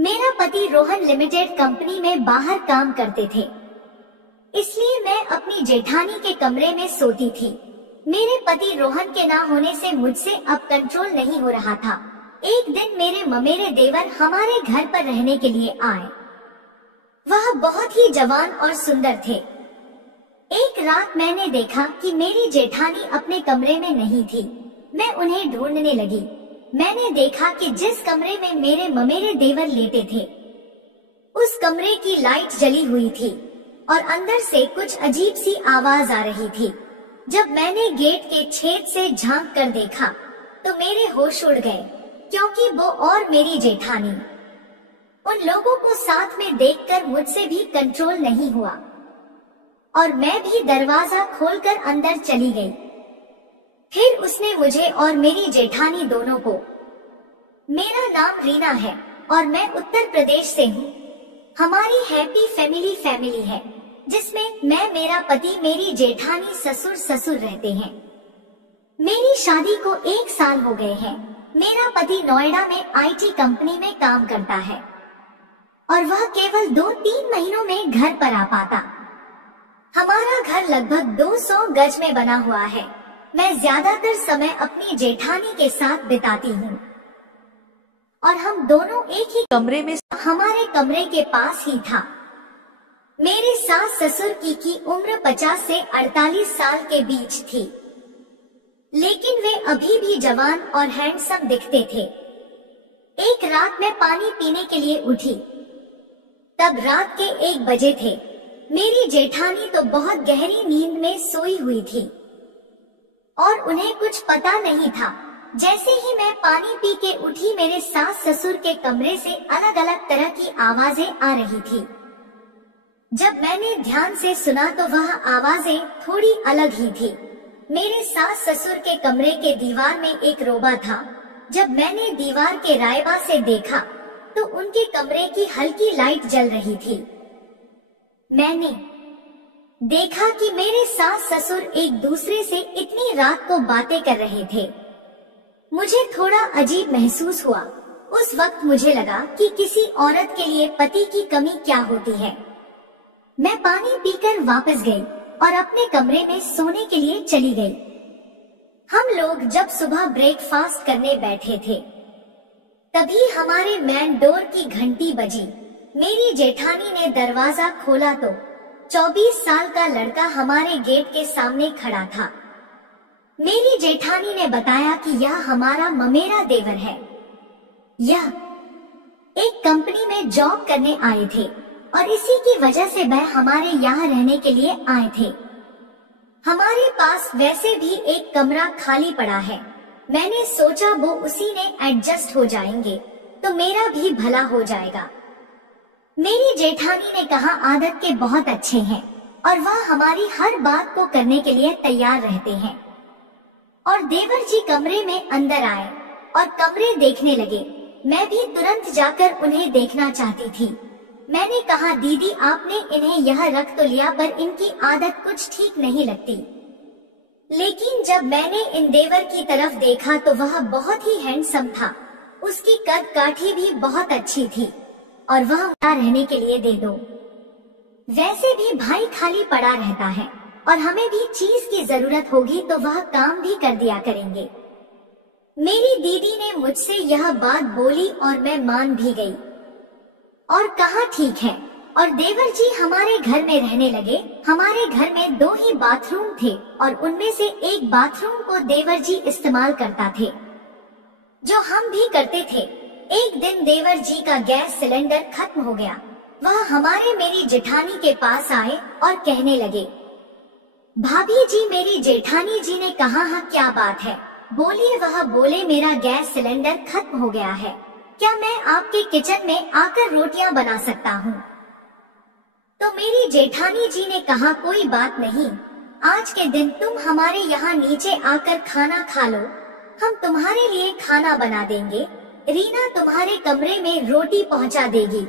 मेरा पति Rohan limited company में बाहर काम करते थे, इसलिए मैं अपनी जेठानी के कमरे में सोती थी। मेरे पति रोहन के ना होने से मुझसे अब कंट्रोल नहीं हो रहा था। एक दिन मेरे ममेरे देवर हमारे घर पर रहने के लिए आए। वह बहुत ही जवान और सुंदर थे। एक रात मैंने देखा कि मेरी जेठानी अपने कमरे में नहीं थी। मैं उन्हें ढूंढने लगी। मैंने देखा कि जिस कमरे में मेरे ममेरे देवर लेटे थे, उस कमरे की लाइट जली हुई थी और अंदर से कुछ अजीब सी आवाज आ रही थी। जब मैंने गेट के छेद से झांक कर देखा तो मेरे होश उड़ गए, क्योंकि वो और मेरी जेठानी, उन लोगों को साथ में देखकर मुझसे भी कंट्रोल नहीं हुआ और मैं भी दरवाजा खोलकर अंदर चली गई। फिर उसने मुझे और मेरी जेठानी दोनों को, मेरा नाम रीना है और मैं उत्तर प्रदेश से हूँ। हमारी हैप्पी फैमिली है, जिसमें मैं, मेरा पति, मेरी जेठानी, ससुर रहते हैं। मेरी शादी को 1 साल हो गए हैं। मेरा पति नोएडा में IT कंपनी में काम करता है और वह केवल 2-3 महीनों में घर पर आ पाता। हमारा घर लगभग 200 गज में बना हुआ है। मैं ज्यादातर समय अपनी जेठानी के साथ बिताती हूँ और हम दोनों एक ही कमरे में, हमारे कमरे के पास ही था। मेरे सास ससुर की उम्र 50 से 48 साल के बीच थी, लेकिन वे अभी भी जवान और हैंडसम दिखते थे। एक रात मैं पानी पीने के लिए उठी, तब रात के 1 बजे थे। मेरी जेठानी तो बहुत गहरी नींद में सोई हुई थी और उन्हें कुछ पता नहीं था। जैसे ही मैं पानी पी के उठी, मेरे सास ससुर के कमरे से अलग अलग तरह की आवाजें आ रही थी। जब मैंने ध्यान से सुना तो वह आवाजें थोड़ी अलग ही थी। मेरे सास ससुर के कमरे के दीवार में एक रोबा था। जब मैंने दीवार के रायबा से देखा तो उनके कमरे की हल्की लाइट जल रही थी। मैंने देखा कि मेरे सास ससुर एक दूसरे से इतनी रात को बातें कर रहे थे। मुझे थोड़ा अजीब महसूस हुआ। उस वक्त मुझे लगा कि किसी औरत के लिए पति की कमी क्या होती है। मैं पानी पीकर वापस गई और अपने कमरे में सोने के लिए चली गई। हम लोग जब सुबह ब्रेकफास्ट करने बैठे थे, तभी हमारे मेन डोर की घंटी बजी। मेरी जेठानी ने दरवाजा खोला तो 24 साल का लड़का हमारे गेट के सामने खड़ा था। मेरी जेठानी ने बताया कि यह हमारा ममेरा देवर है। यह एक कंपनी में जॉब करने आए थे और इसी की वजह से वह हमारे यहाँ रहने के लिए आए थे। हमारे पास वैसे भी एक कमरा खाली पड़ा है। मैंने सोचा वो उसी में एडजस्ट हो जाएंगे तो मेरा भी भला हो जाएगा। मेरी जेठानी ने कहा आदत के बहुत अच्छे हैं और वह हमारी हर बात को करने के लिए तैयार रहते हैं। और देवर जी कमरे में अंदर आए और कमरे देखने लगे। मैं भी तुरंत जाकर उन्हें देखना चाहती थी। मैंने कहा दीदी, आपने इन्हें यह रख तो लिया, पर इनकी आदत कुछ ठीक नहीं लगती। लेकिन जब मैंने इन देवर की तरफ देखा तो वह बहुत ही हैंडसम था। उसकी कद काठी भी बहुत अच्छी थी और वह रहने के लिए दे दो। वैसे भी भाई खाली पड़ा रहता है और हमें भी चीज की जरूरत होगी तो वह काम भी कर दिया करेंगे। मेरी दीदी ने मुझसे यह बात बोली और मैं मान भी गई और कहा ठीक है। और देवर जी हमारे घर में रहने लगे। हमारे घर में 2 ही बाथरूम थे और उनमें से एक बाथरूम को देवर जी इस्तेमाल करता थे, जो हम भी करते थे। एक दिन देवर जी का गैस सिलेंडर खत्म हो गया। वह हमारे मेरी जेठानी के पास आए और कहने लगे, भाभी जी। मेरी जेठानी जी ने कहा हाँ क्या बात है, बोलिए। वह बोले मेरा गैस सिलेंडर खत्म हो गया है, क्या मैं आपके किचन में आकर रोटियां बना सकता हूँ? तो मेरी जेठानी जी ने कहा कोई बात नहीं, आज के दिन तुम हमारे यहाँ नीचे आकर खाना खा लो, हम तुम्हारे लिए खाना बना देंगे। रीना तुम्हारे कमरे में रोटी पहुँचा देगी।